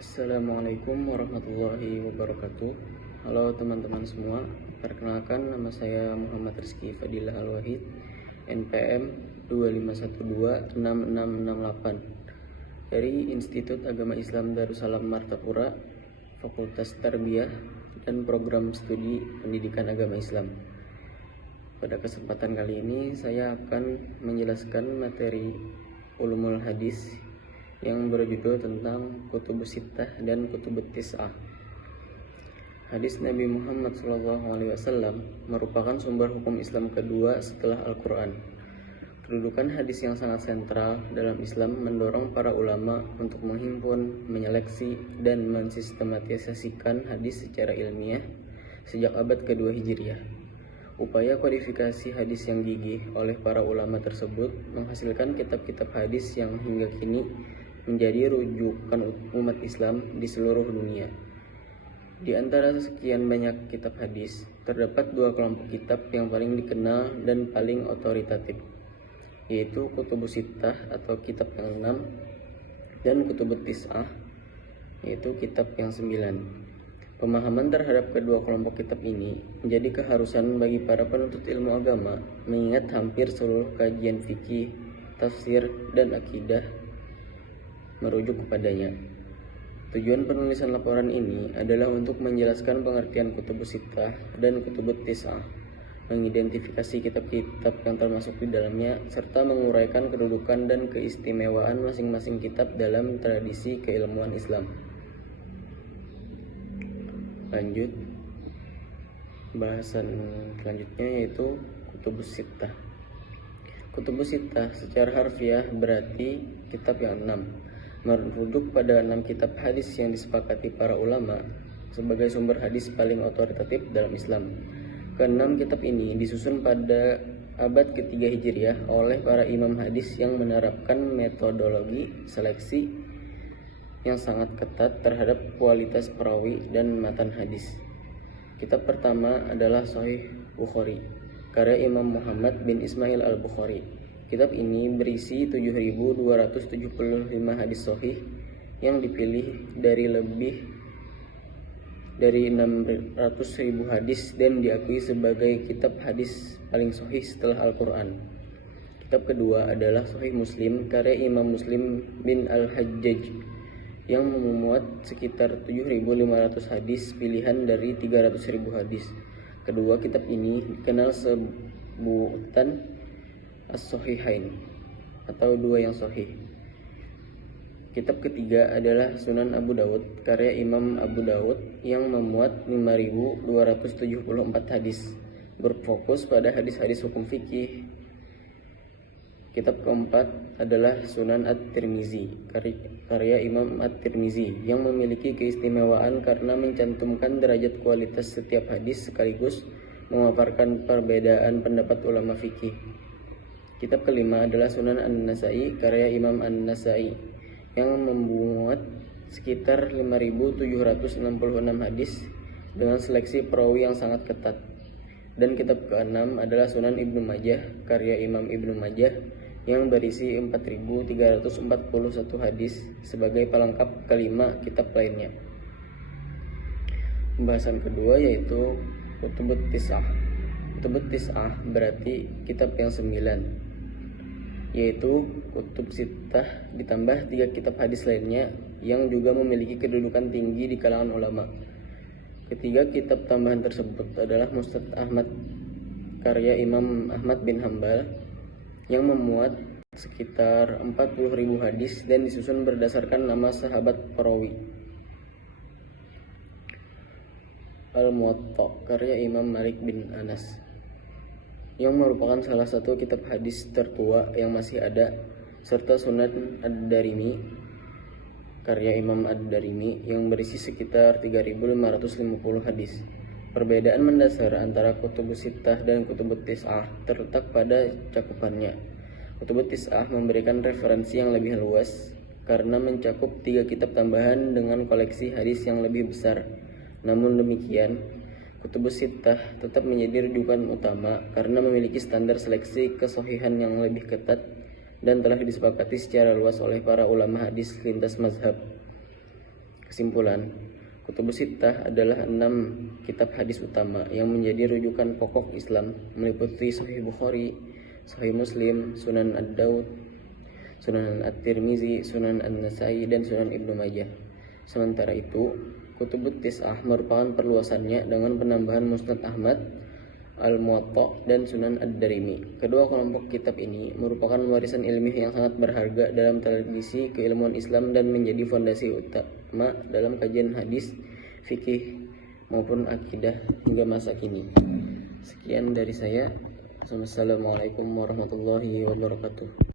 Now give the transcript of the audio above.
Assalamualaikum warahmatullahi wabarakatuh. Halo teman-teman semua, perkenalkan nama saya Muhammad Rizky Fadilah Al-Wahid, NPM 25126668 dari Institut Agama Islam Darussalam Martapura, Fakultas Tarbiyah dan Program Studi Pendidikan Agama Islam. Pada kesempatan kali ini saya akan menjelaskan materi Ulumul Hadis yang berjudul tentang Kutubus Sittah dan Kutubut Tis'ah. Hadis Nabi Muhammad SAW merupakan sumber hukum Islam kedua setelah Al-Quran. Kedudukan hadis yang sangat sentral dalam Islam mendorong para ulama untuk menghimpun, menyeleksi, dan mensistematisasikan hadis secara ilmiah sejak abad kedua Hijriah. Upaya kodifikasi hadis yang gigih oleh para ulama tersebut menghasilkan kitab-kitab hadis yang hingga kini menjadi rujukan umat Islam di seluruh dunia. Di antara sekian banyak kitab hadis, terdapat dua kelompok kitab yang paling dikenal dan paling otoritatif, yaitu Kutubus Sittah atau kitab yang 6 dan Kutubut Tis'ah, yaitu kitab yang 9. Pemahaman terhadap kedua kelompok kitab ini menjadi keharusan bagi para penuntut ilmu agama, mengingat hampir seluruh kajian fikih, tafsir, dan akidah merujuk kepadanya. Tujuan penulisan laporan ini adalah untuk menjelaskan pengertian Kutubus Sittah dan Kutubut Tis'ah, mengidentifikasi kitab-kitab yang termasuk di dalamnya, serta menguraikan kedudukan dan keistimewaan masing-masing kitab dalam tradisi keilmuan Islam. Lanjut, bahasan selanjutnya yaitu Kutubus Sittah. Kutubus Sittah secara harfiah berarti kitab yang 6, merujuk pada 6 kitab hadis yang disepakati para ulama sebagai sumber hadis paling otoritatif dalam Islam. Keenam kitab ini disusun pada abad ketiga Hijriah oleh para imam hadis yang menerapkan metodologi seleksi yang sangat ketat terhadap kualitas perawi dan matan hadis. Kitab pertama adalah Sahih Bukhari, karya Imam Muhammad bin Ismail Al-Bukhari. Kitab ini berisi 7.275 hadis sahih yang dipilih dari lebih dari 600.000 hadis dan diakui sebagai kitab hadis paling sahih setelah Al-Quran. Kitab kedua adalah Sahih Muslim, karya Imam Muslim bin Al-Hajjaj, yang memuat sekitar 7.500 hadis pilihan dari 300.000 hadis. Kedua kitab ini dikenal sebutan As-Sahihain atau dua yang sahih. Kitab ketiga adalah Sunan Abu Dawud, karya Imam Abu Dawud, yang memuat 5.274 hadis, berfokus pada hadis-hadis hukum fikih. Kitab keempat adalah Sunan At-Tirmizi, karya Imam At-Tirmizi, yang memiliki keistimewaan karena mencantumkan derajat kualitas setiap hadis sekaligus memaparkan perbedaan pendapat ulama fikih. Kitab kelima adalah Sunan An-Nasai, karya Imam An-Nasai, yang memuat sekitar 5.766 hadis dengan seleksi perawi yang sangat ketat. Dan kitab keenam adalah Sunan Ibnu Majah, karya Imam Ibnu Majah, yang berisi 4.341 hadis sebagai pelengkap kelima kitab lainnya. Pembahasan kedua yaitu Kutubut Tis'ah. Kutubut Tis'ah berarti kitab yang 9, yaitu Kutub Sittah ditambah 3 kitab hadis lainnya yang juga memiliki kedudukan tinggi di kalangan ulama. Ketiga kitab tambahan tersebut adalah Musnad Ahmad, karya Imam Ahmad bin Hambal, yang memuat sekitar 40.000 hadis dan disusun berdasarkan nama sahabat perawi. Al-Muwatta, karya Imam Malik bin Anas, yang merupakan salah satu kitab hadis tertua yang masih ada, serta Sunan Ad-Darimi, karya Imam Ad-Darimi, yang berisi sekitar 3.550 hadis. Perbedaan mendasar antara Kutubus Sittah dan Kutubut Tis'ah terletak pada cakupannya. Kutubut Tis'ah memberikan referensi yang lebih luas karena mencakup 3 kitab tambahan dengan koleksi hadis yang lebih besar. Namun demikian, Kutubus Sittah tetap menjadi rujukan utama karena memiliki standar seleksi kesohihan yang lebih ketat dan telah disepakati secara luas oleh para ulama hadis lintas mazhab. Kesimpulan, Kutubus Sittah adalah 6 kitab hadis utama yang menjadi rujukan pokok Islam, meliputi Sahih Bukhari, Sahih Muslim, Sunan Ad-Daud, Sunan At-Tirmizi, Sunan An-Nasai, dan Sunan Ibnu Majah. Sementara itu, Kutubut Tis'ah merupakan perluasannya dengan penambahan Musnad Ahmad, Al-Muwatta, dan Sunan Ad-Darimi. Kedua kelompok kitab ini merupakan warisan ilmiah yang sangat berharga dalam tradisi keilmuan Islam dan menjadi fondasi utama dalam kajian hadis, fikih, maupun akidah hingga masa kini. Sekian dari saya. Wassalamualaikum warahmatullahi wabarakatuh.